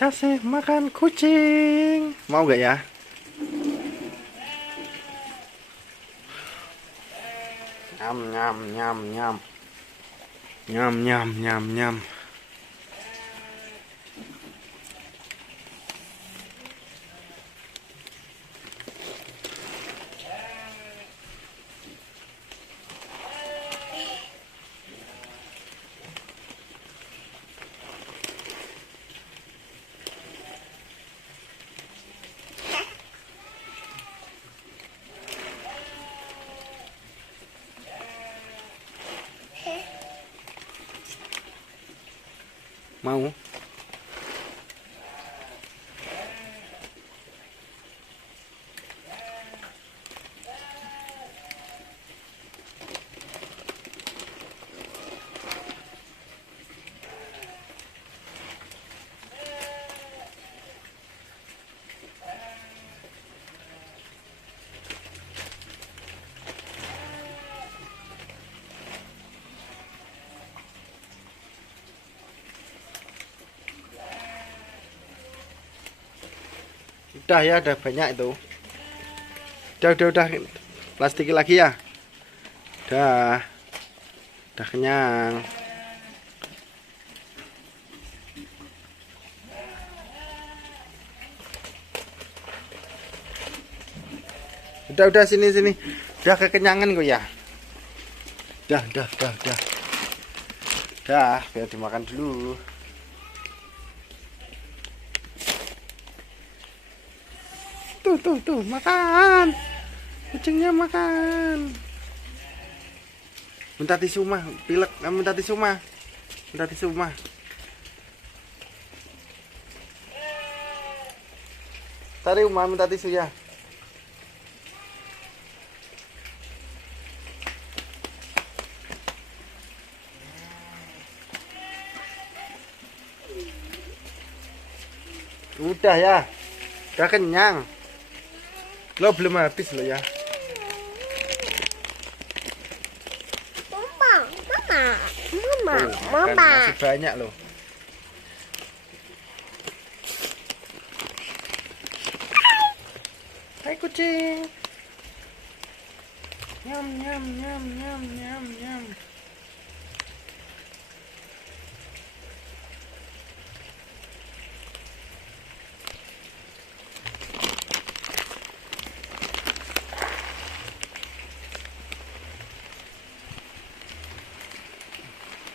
Kasih makan kucing. Mau nggak ya? Nyam nyam nyam nyam. Nyam nyam nyam nyam. Mau? Udah ya, udah banyak itu. Udah. Plastik lagi ya. Udah kenyang. Udah sini. Udah kekenyangan kok ya. Udah. Udah, biar dimakan dulu. Tuh, makan. Kucingnya makan. Minta tisu mah, pilek, minta tisu mah. Tadi Uma minta tisu ya. Udah ya. Udah kenyang. Lo belum habis lo ya. Mama. Masih banyak loh. Hai kucing. Nyam.